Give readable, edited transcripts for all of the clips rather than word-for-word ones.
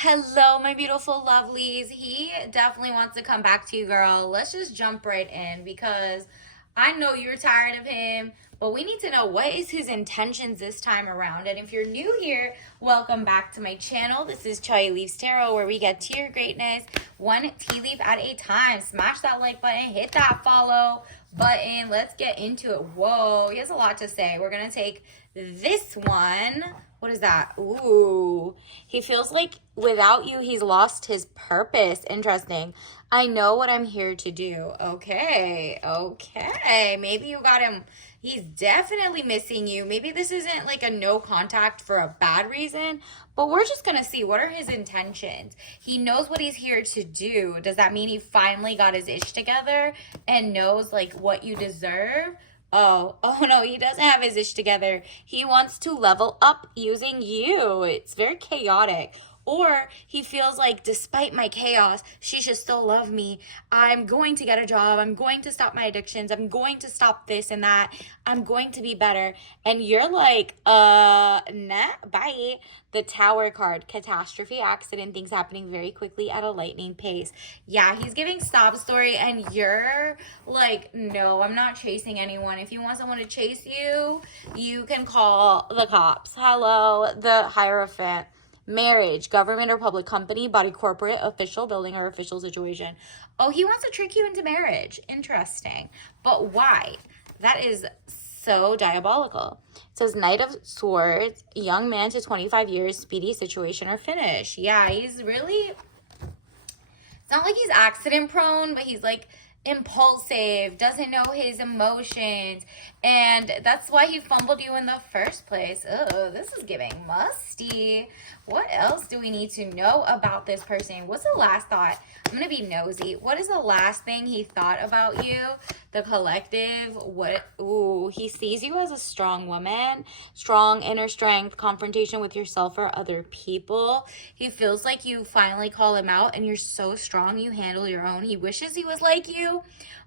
Hello, my beautiful lovelies. He definitely wants to come back to you, girl. Let's just jump right in because I know you're tired of him, but we need to know what is his intentions this time around. And if you're new here, welcome back to my channel. This is Chai Leaves Tarot, where we get to your greatness one tea leaf at a time. Smash that like button, hit that follow button. Let's get into it. Whoa, he has a lot to say. We're going to take this one. What is that? Ooh, he feels like without you, he's lost his purpose. Interesting. I know what I'm here to do. Okay. Maybe you got him. He's definitely missing you. Maybe this isn't like a no contact for a bad reason, but we're just going to see what are his intentions. He knows what he's here to do. Does that mean he finally got his ish together and knows like what you deserve? Oh no, he doesn't have his ish together. He wants to level up using you. It's very chaotic. Or he feels like, despite my chaos, she should still love me. I'm going to get a job. I'm going to stop my addictions. I'm going to stop this and that. I'm going to be better. And you're like, nah, bye. The Tower card, catastrophe, accident, things happening very quickly at a lightning pace. Yeah, he's giving sob story, and you're like, no, I'm not chasing anyone. If you want someone to chase you, you can call the cops. Hello, the Hierophant. Marriage, government or public company, body corporate, official, building, or official situation. Oh, he wants to trick you into marriage. Interesting. But why? That is so diabolical. It says Knight of Swords, young man to 25 years, speedy situation or finish. Yeah, he's really, it's not like he's accident prone, but he's like impulsive, doesn't know his emotions, and that's why he fumbled you in the first place. Oh, this is giving musty. What else do we need to know about this person? What's the last thought? I'm gonna be nosy. What is the last thing he thought about you? The collective. What? Ooh, he sees you as a strong woman, strong inner strength, confrontation with yourself or other people. He feels like you finally call him out and you're so strong you handle your own. He wishes he was like you,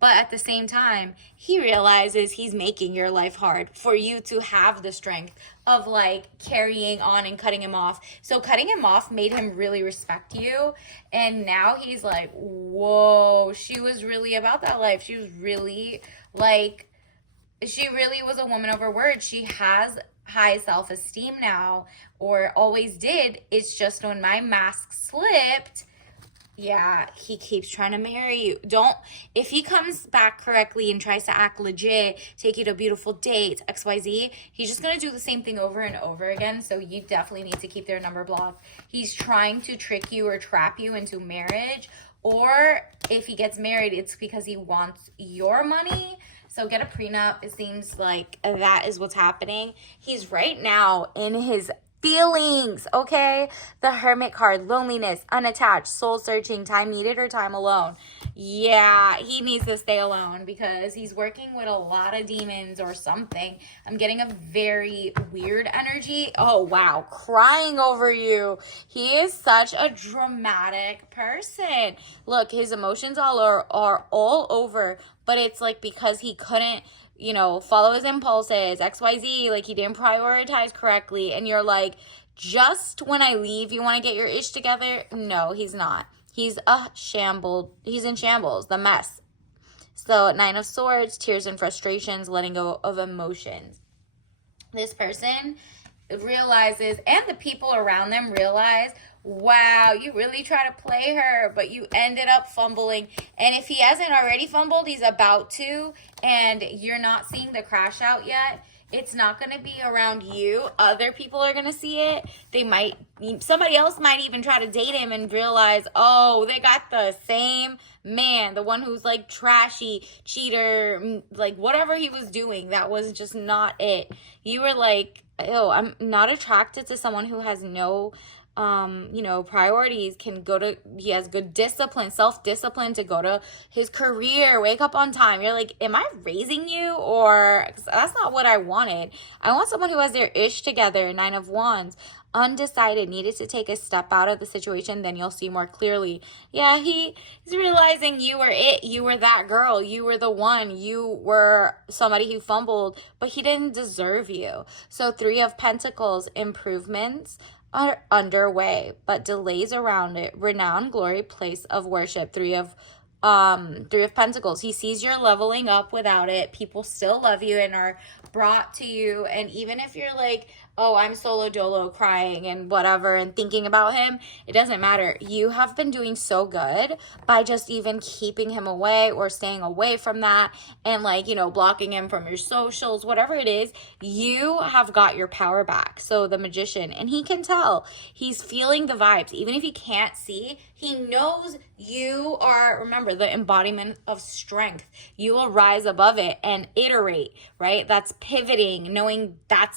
but at the same time, he realizes he's making your life hard for you to have the strength of like carrying on and cutting him off. So cutting him off made him really respect you. And now he's like, whoa, she was really about that life. She was really like, she really was a woman of her word. She has high self-esteem now, or always did. It's just when my mask slipped, yeah, he keeps trying to marry you. Don't, if he comes back correctly and tries to act legit, take you to beautiful dates, XYZ, he's just going to do the same thing over and over again. So you definitely need to keep their number blocked. He's trying to trick you or trap you into marriage. Or if he gets married, it's because he wants your money. So get a prenup. It seems like that is what's happening. He's right now in his feelings, okay? The Hermit card, loneliness, unattached, soul searching, time needed or time alone. Yeah, he needs to stay alone because he's working with a lot of demons or something. I'm getting a very weird energy. Oh, wow. Crying over you. He is such a dramatic person. Look, his emotions are all over, but it's like because he couldn't follow his impulses, XYZ, like he didn't prioritize correctly. And you're like, just when I leave, you want to get your ish together? No, he's not. He's he's in shambles, the mess. So, Nine of Swords, tears and frustrations, letting go of emotions. This person realizes, and the people around them realize, wow, you really try to play her, but you ended up fumbling. And if he hasn't already fumbled, he's about to, and you're not seeing the crash out yet. It's not going to be around you. Other people are going to see it. Somebody else might even try to date him and realize, oh, they got the same man, the one who's like trashy, cheater, like whatever he was doing, that was just not it. You were like, oh, I'm not attracted to someone who has no priorities, he has good discipline, self-discipline to go to his career, wake up on time. You're like, am I raising you? Or that's not what I wanted. I want someone who has their ish together. Nine of Wands, undecided, needed to take a step out of the situation, then you'll see more clearly. Yeah, he's realizing you were it. You were that girl. You were the one. You were somebody who fumbled, but he didn't deserve you. So Three of Pentacles, improvements. are underway, but delays around it. Renowned glory, place of worship. Three of Pentacles. He sees you're leveling up without it. People still love you and are brought to you. And even if you're like, oh, I'm solo dolo crying and whatever and thinking about him, it doesn't matter. You have been doing so good by just even keeping him away or staying away from that and like, you know, blocking him from your socials, whatever it is, you have got your power back. So the Magician, and he can tell, he's feeling the vibes. Even if he can't see, he knows you are, remember, the embodiment of strength. You will rise above it and iterate, right? That's pivoting, knowing that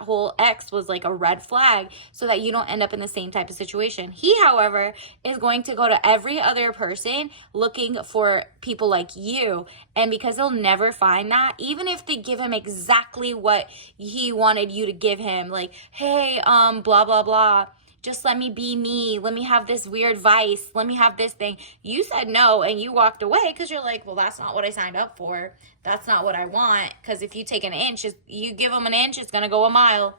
whole ex was like a red flag so that you don't end up in the same type of situation. He, however, is going to go to every other person looking for people like you. And because he'll never find that, even if they give him exactly what he wanted you to give him, like, hey, blah, blah, blah, just let me be me. Let me have this weird vice. Let me have this thing. You said no and you walked away because you're like, well, that's not what I signed up for. That's not what I want. Because if you take an inch, you give them an inch, it's going to go a mile.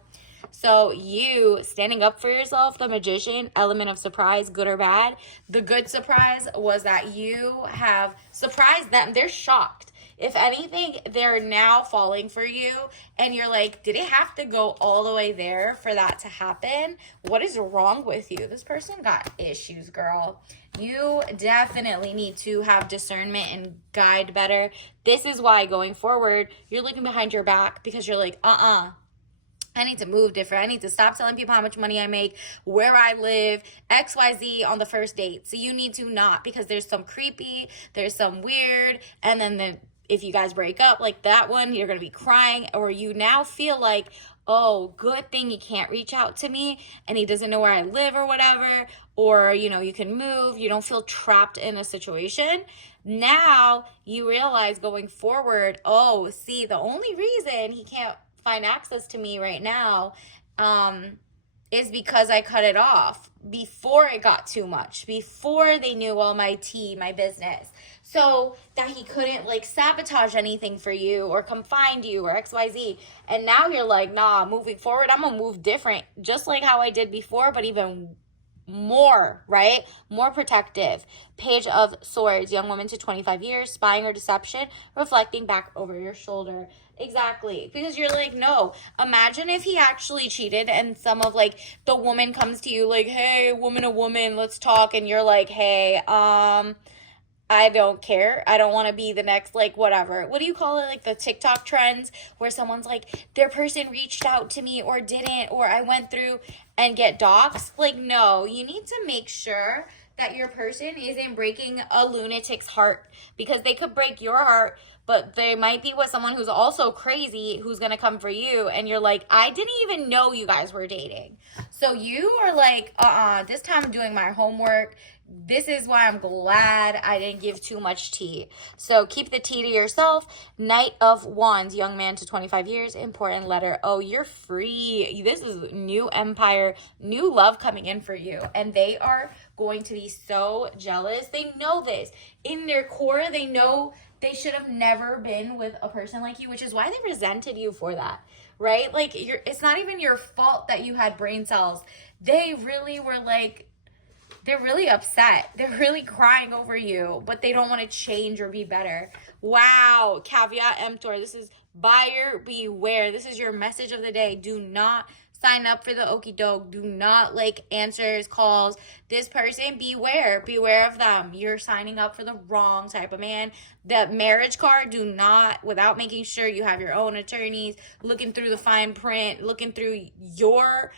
So you standing up for yourself, the Magician, element of surprise, good or bad. The good surprise was that you have surprised them. They're shocked. If anything, they're now falling for you and you're like, did it have to go all the way there for that to happen? What is wrong with you? This person got issues, girl. You definitely need to have discernment and guide better. This is why going forward, you're looking behind your back because you're like, I need to move different. I need to stop telling people how much money I make, where I live, XYZ on the first date. So you need to not, because there's some creepy, there's some weird, and then if you guys break up, like that one, you're going to be crying, or you now feel like, oh, good thing he can't reach out to me and he doesn't know where I live or whatever, or, you know, you can move, you don't feel trapped in a situation. Now you realize going forward, oh, see, the only reason he can't find access to me right now is because I cut it off before it got too much, before they knew all my tea, my business. So that he couldn't like sabotage anything for you or come find you or XYZ. And now you're like, nah, moving forward, I'm gonna move different, just like how I did before, but even more, right? More protective. Page of Swords, young woman to 25 years, spying or deception, reflecting back over your shoulder. Exactly. Because you're like, no, imagine if he actually cheated and some of like the woman comes to you like, hey, woman, let's talk. And you're like, hey, I don't care. I don't want to be the next, like, whatever. What do you call it? Like the TikTok trends where someone's like, their person reached out to me or didn't, or I went through and get doxxed. Like, no, you need to make sure that your person isn't breaking a lunatic's heart, because they could break your heart, but they might be with someone who's also crazy who's going to come for you. And you're like, I didn't even know you guys were dating. So you are like, this time I'm doing my homework. This is why I'm glad I didn't give too much tea. So keep the tea to yourself. Knight of Wands, young man to 25 years, important letter O. You're free. This is new empire, new love coming in for you. And they are going to be so jealous. They know this. In their core, they know they should have never been with a person like you, which is why they resented you for that, right? Like, it's not even your fault that you had brain cells. They really were like, they're really upset. They're really crying over you, but they don't want to change or be better. Wow. Caveat emptor. This is buyer beware. This is your message of the day. Do not sign up for the okie doke. Do not like answers, calls. This person, beware. Beware of them. You're signing up for the wrong type of man. The marriage card, do not, without making sure you have your own attorneys, looking through the fine print, looking through your,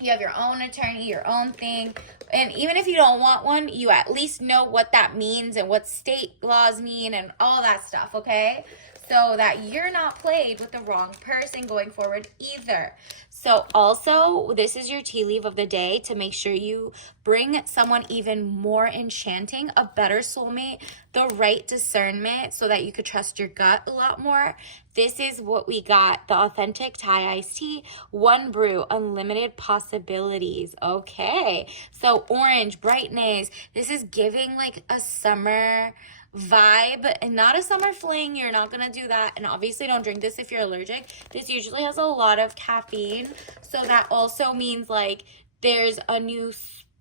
you have your own attorney, your own thing. And even if you don't want one, you at least know what that means and what state laws mean and all that stuff, okay? So that you're not played with the wrong person going forward either. So also, this is your tea leaf of the day to make sure you bring someone even more enchanting, a better soulmate, the right discernment so that you could trust your gut a lot more. This is what we got, the authentic Thai iced tea, one brew, unlimited possibilities. Okay, so orange, brightness. This is giving like a summer vibe and not a summer fling. You're not gonna do that. And obviously don't drink this if you're allergic. This usually has a lot of caffeine, so that also means like there's a new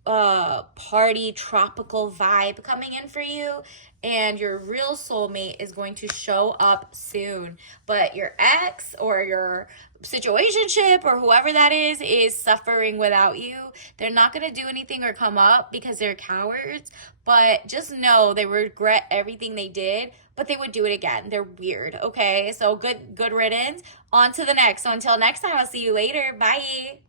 party tropical vibe coming in for you, and your real soulmate is going to show up soon. But your ex or your situationship or whoever that is suffering without you. They're not going to do anything or come up because they're cowards, but just know they regret everything they did, but they would do it again. They're weird. Okay, so good riddance. On to the next. So until next time, I'll see you later. Bye.